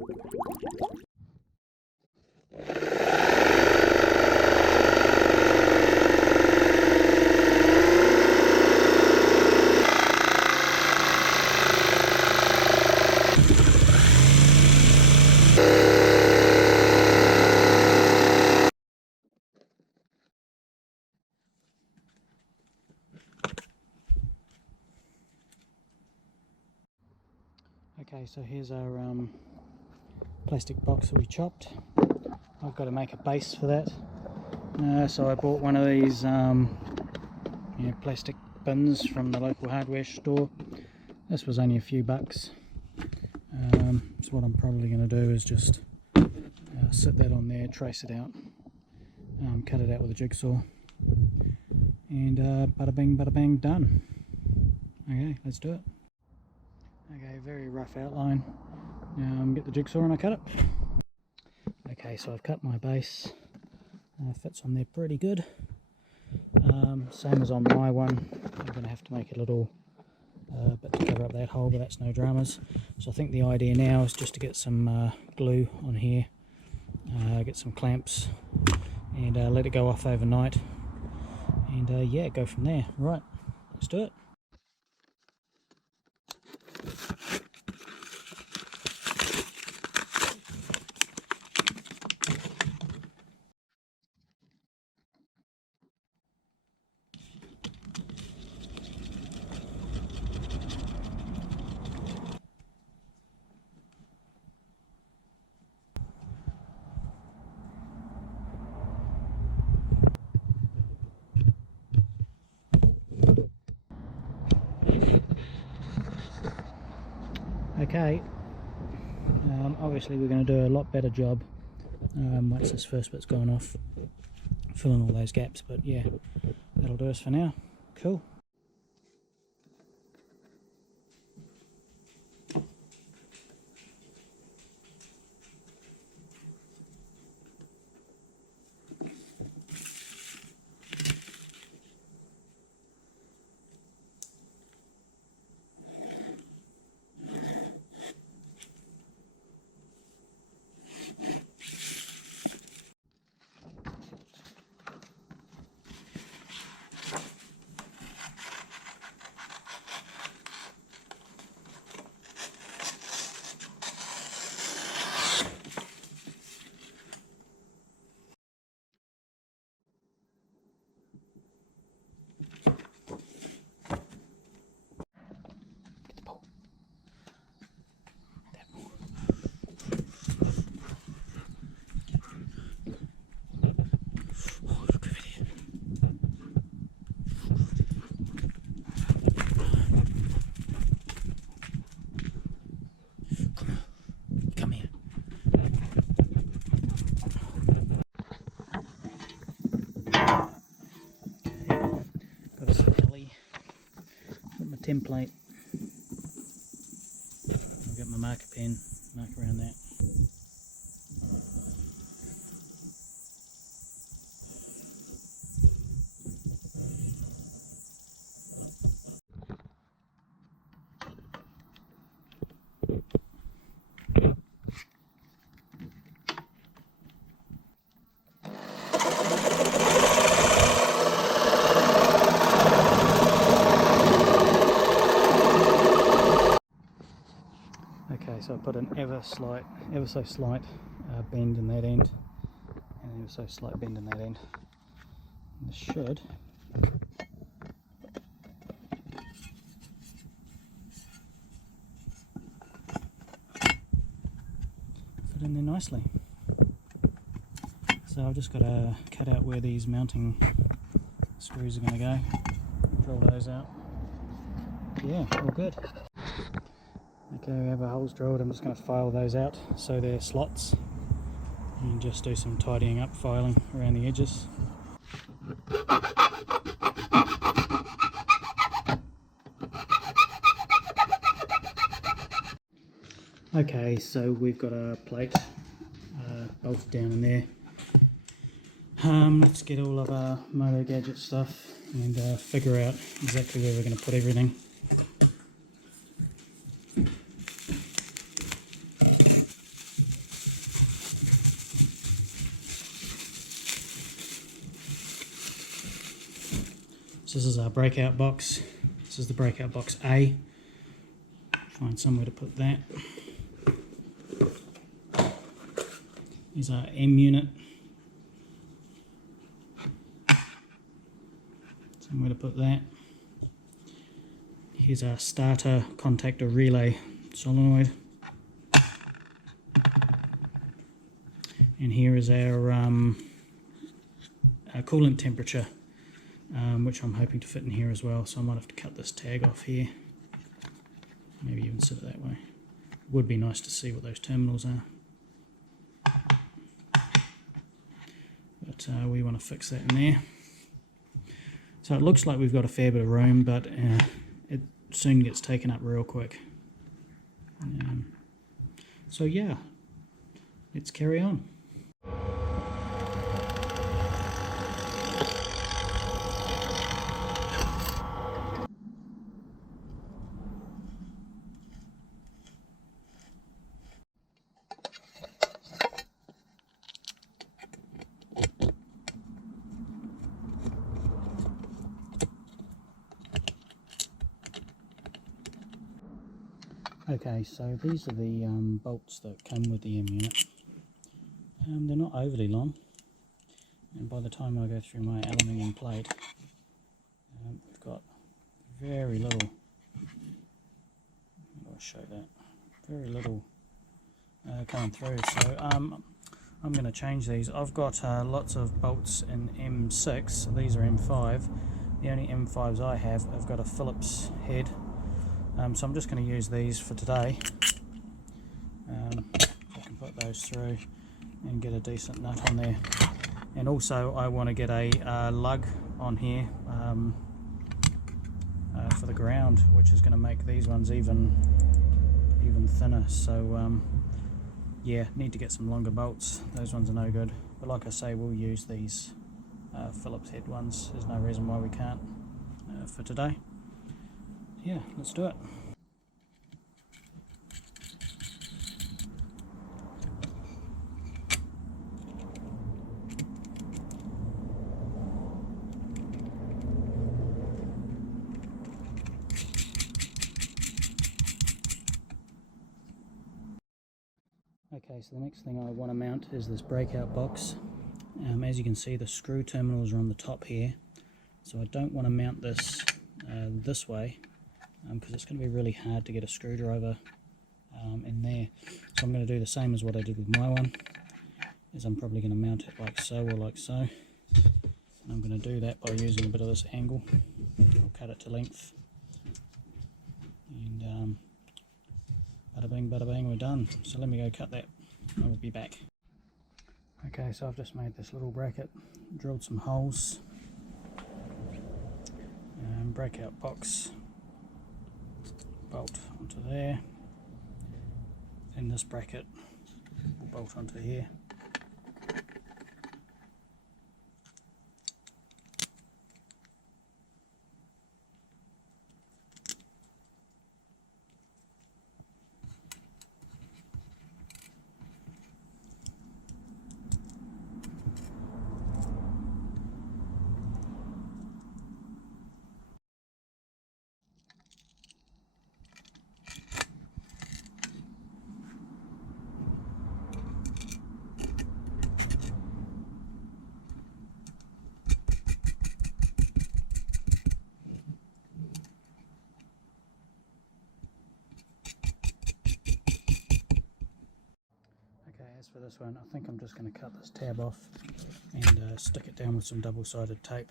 Okay, so here's our plastic box that we chopped. I've got to make a base for that. So I bought one of these plastic bins from the local hardware store. This was only a few bucks. So what I'm probably going to do is just sit that on there, trace it out, cut it out with a jigsaw, and bada bing, done. Okay, let's do it. Okay, very rough outline. Get the jigsaw and I cut it. Okay, so I've cut my base. Fits on there pretty good. Same as on my one. I'm going to have to make a little bit to cover up that hole, but that's no dramas. So I think the idea now is just to get some glue on here, get some clamps, and let it go off overnight. And yeah, go from there. Right, let's do it. Okay, obviously we're going to do a lot better job once this first bit's gone off, filling all those gaps, but yeah, that'll do us for now. Cool. Template. I'll get my marker pen, mark around that. Okay, so I put an ever so slight bend in that end, and ever so slight bend in that end. And this should fit in there nicely. So I've just got to cut out where these mounting screws are going to go, drill those out. Yeah, all good. Okay, we have our holes drilled. I'm just going to file those out so they're slots, and just do some tidying up, filing around the edges. Okay, so we've got a plate bolted down in there. Let's get all of our Motogadget stuff and figure out exactly where we're going to put everything. So this is our breakout box. This is the breakout box A. Find somewhere to put that. Here's our M unit. Somewhere to put that. Here's our starter contactor relay solenoid. And here is our coolant temperature, which I'm hoping to fit in here as well. So I might have to cut this tag off here. Maybe even sit it that way. It would be nice to see what those terminals are. But we want to fix that in there. So it looks like we've got a fair bit of room, but it soon gets taken up real quick. So yeah, let's carry on. Okay, so these are the bolts that come with the M unit. They're not overly long, and by the time I go through my aluminium plate, we've got very little, how do I show that, very little coming through. So I'm going to change these. I've got lots of bolts in M6, so these are M5. The only M5s I have got a Phillips head. So I'm just going to use these for today. I can put those through and get a decent nut on there. And also I want to get a lug on here for the ground, which is going to make these ones even thinner. So yeah, need to get some longer bolts. Those ones are no good. But like I say, we'll use these Phillips head ones. There's no reason why we can't for today. Yeah, let's do it. Okay, so the next thing I want to mount is this breakout box. As you can see, the screw terminals are on the top here, so I don't want to mount this this way, because it's going to be really hard to get a screwdriver in there. So I'm going to do the same as what I did with my one, is I'm probably going to mount it like so or like so. And I'm going to do that by using a bit of this angle. I'll cut it to length, and bada bing, we're done. So let me go cut that, I will be back. Okay, so I've just made this little bracket, drilled some holes, breakout box bolt onto there, then this bracket will bolt onto here. As for this one, I think I'm just going to cut this tab off and stick it down with some double-sided tape.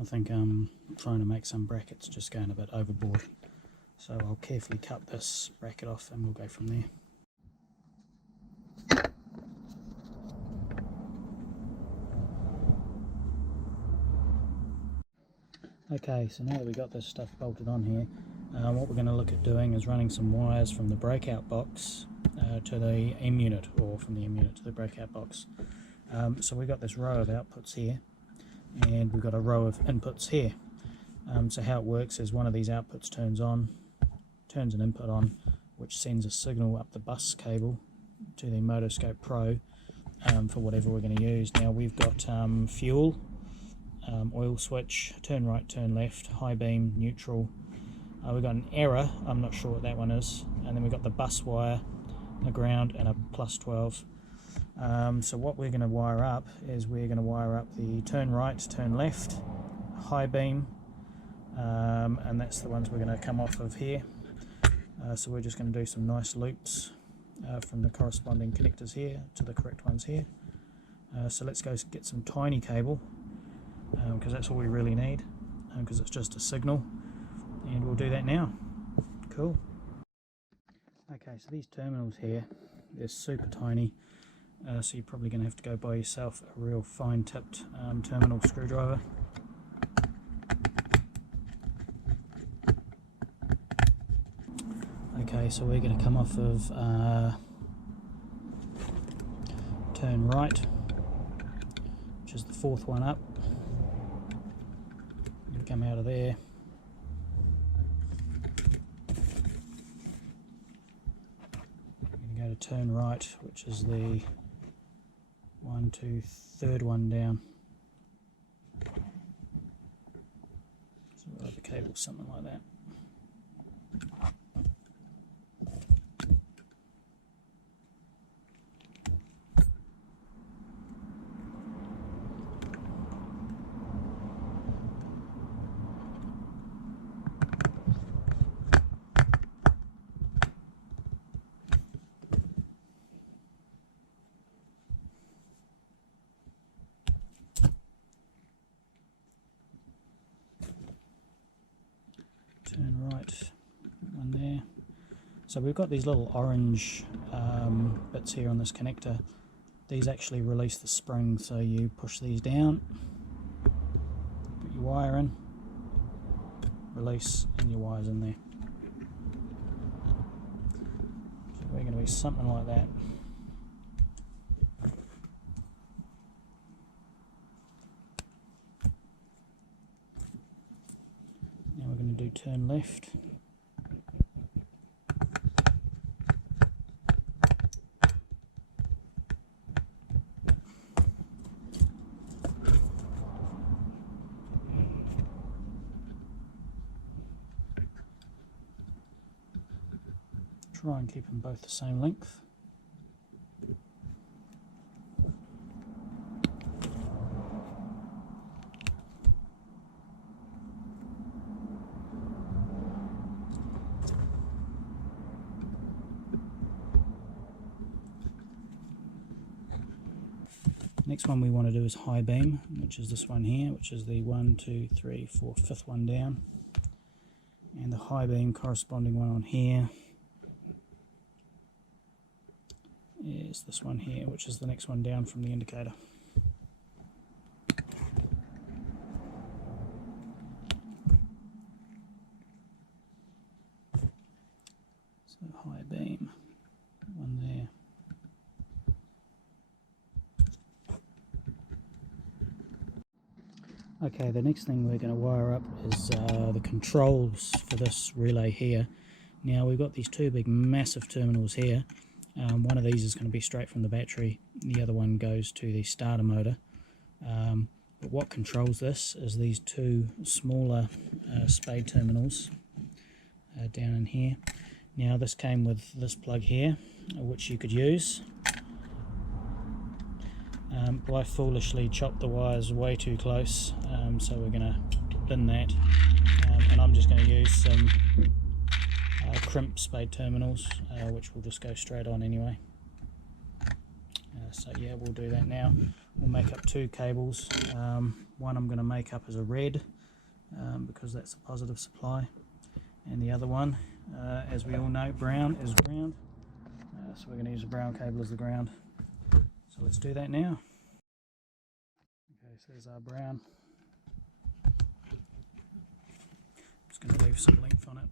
I think I'm trying to make some brackets just going a bit overboard, so I'll carefully cut this bracket off and we'll go from there. Okay, so now that we've got this stuff bolted on here, what we're going to look at doing is running some wires from the breakout box to the M unit, or from the M unit to the breakout box. So we've got this row of outputs here, and we've got a row of inputs here. So how it works is one of these outputs turns an input on, which sends a signal up the bus cable to the Motoscope Pro for whatever we're going to use. Now we've got fuel oil switch, turn right, turn left, high beam, neutral. We've got an error, I'm not sure what that one is, and then we've got the bus wire, a ground and a plus 12. So what we're going to wire up is we're going to wire up the turn right, turn left, high beam, and that's the ones we're going to come off of here. So we're just going to do some nice loops from the corresponding connectors here to the correct ones here. So let's go get some tiny cable, because that's all we really need, because it's just a signal, and we'll do that now. Cool. Okay, so these terminals here, they're super tiny, so you're probably going to have to go buy yourself a real fine tipped terminal screwdriver. Okay, so we're going to come off of turn right, which is the fourth one up. You come out of there. Go to turn right, which is the third one down. So we'll have the cable something like that. Turn right, one there. So we've got these little orange bits here on this connector. These actually release the spring, so you push these down, put your wire in, release, and your wire's in there. So we're going to be something like that. Now we're going to do turn left. Try and keep them both the same length. Next one we want to do is high beam, which is this one here, which is the 1, 2, 3, 4, 5th one down. And the high beam corresponding one on here is this one here, which is the next one down from the indicator. So high beam, one there. Okay, the next thing we're going to wire up is the controls for this relay here. Now we've got these two big massive terminals here. One of these is going to be straight from the battery, the other one goes to the starter motor. But what controls this is these two smaller spade terminals down in here. Now this came with this plug here, which you could use. But I foolishly chopped the wires way too close, so we're going to bin that, and I'm just going to use some crimp spade terminals, which will just go straight on anyway. So yeah, we'll do that now. We'll make up two cables. One I'm going to make up as a red, because that's a positive supply, and the other one, as we all know, brown is ground. So we're going to use a brown cable as the ground. So let's do that now. Okay, so there's our brown. Just going to leave some length on it.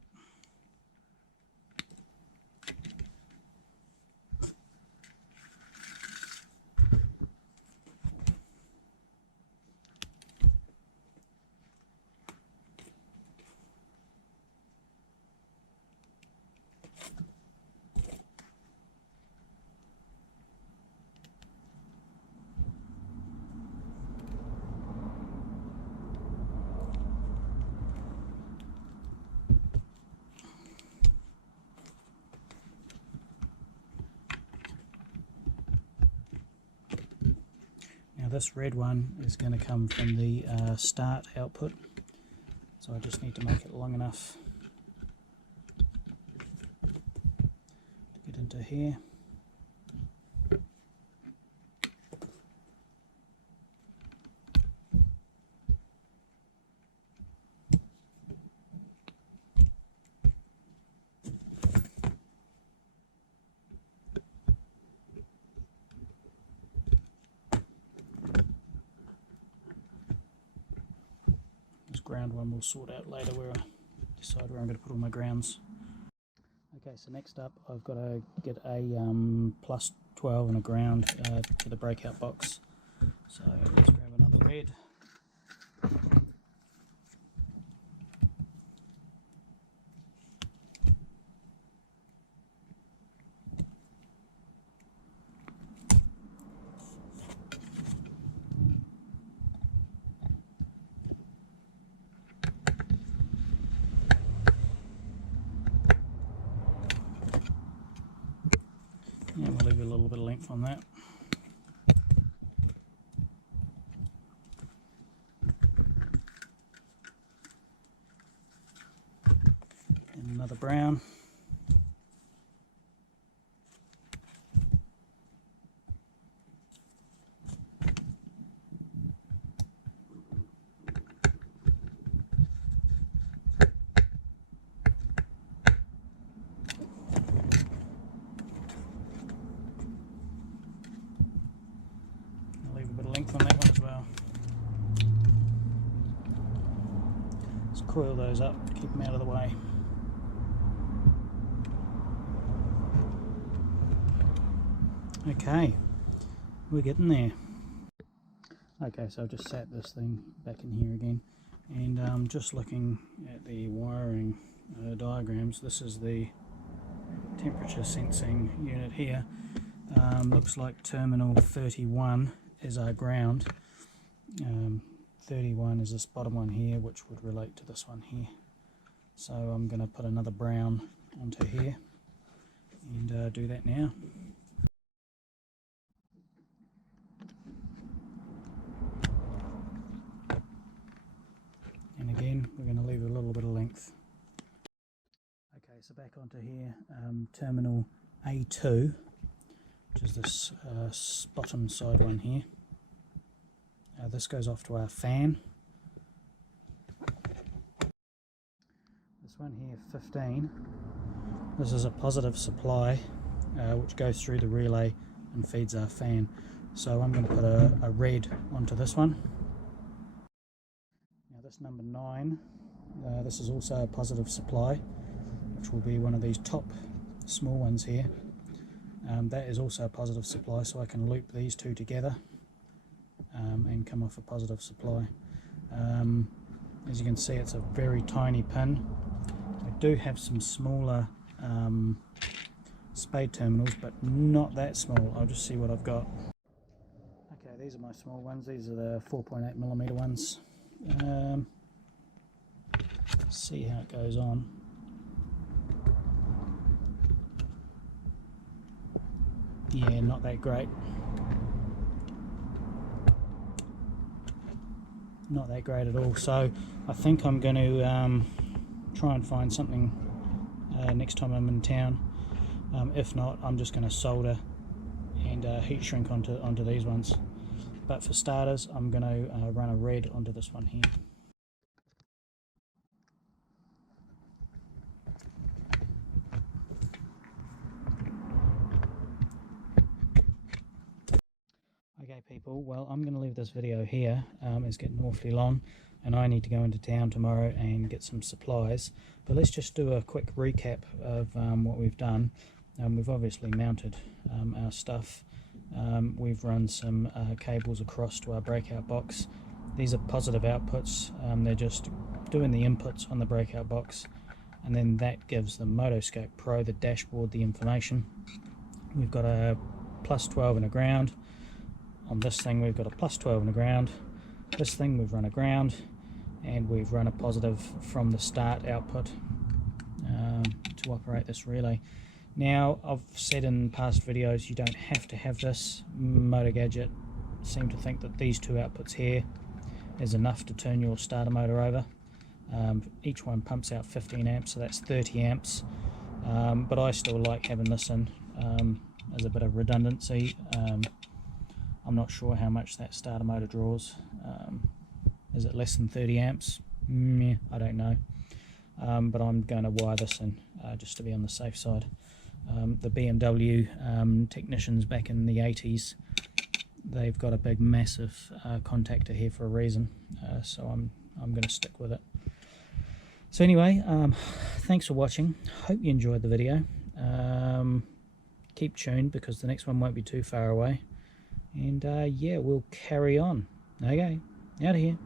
this red one is going to come from the start output, so I just need to make it long enough to get into here. Ground one we'll sort out later, where I decide where I'm going to put all my grounds. Okay, so next up I've got to get a plus 12 and a ground to the breakout box. So let's grab another red. And we'll leave a little bit of length on that. And another brown. Length on that one as well. Let's coil those up to keep them out of the way. Okay, we're getting there. Okay, so I've just sat this thing back in here again, and just looking at the wiring diagrams. This is the temperature sensing unit here. Looks like terminal 31 is our ground. 31 is this bottom one here, which would relate to this one here. So I'm going to put another brown onto here and do that now. And again, we're going to leave a little bit of length. Okay, so back onto here, terminal A2, which is this bottom side one here. This goes off to our fan. This one here, 15, this is a positive supply which goes through the relay and feeds our fan. So I'm going to put a red onto this one. Now this number 9, this is also a positive supply, which will be one of these top small ones here. That is also a positive supply, so I can loop these two together and come off a positive supply. As you can see, it's a very tiny pin. I do have some smaller spade terminals, but not that small. I'll just see what I've got. Okay, these are my small ones. These are the 4.8mm ones. See how it goes on. Yeah, not that great. Not that great at all. So I think I'm going to try and find something next time I'm in town. If not, I'm just going to solder and heat shrink onto these ones. But for starters, I'm going to run a red onto this one here. Okay people, well I'm going to leave this video here. It's getting awfully long and I need to go into town tomorrow and get some supplies. But let's just do a quick recap of what we've done. We've obviously mounted our stuff. We've run some cables across to our breakout box. These are positive outputs. They're just doing the inputs on the breakout box, and then that gives the Motogadget Pro, the dashboard, the information. We've got a plus 12 and a ground. On this thing we've got a plus 12 and a ground. This thing we've run a ground, and we've run a positive from the start output to operate this relay. Now, I've said in past videos you don't have to have this. Motogadget seem to think that these two outputs here is enough to turn your starter motor over. Each one pumps out 15 amps, so that's 30 amps. But I still like having this in as a bit of redundancy. I'm not sure how much that starter motor draws. Is it less than 30 amps? I don't know. But I'm going to wire this in just to be on the safe side. The BMW technicians back in the 80s, they've got a big massive contactor here for a reason, so I'm going to stick with it. So anyway, thanks for watching. Hope you enjoyed the video. Keep tuned because the next one won't be too far away, and yeah, we'll carry on. Okay, out of here.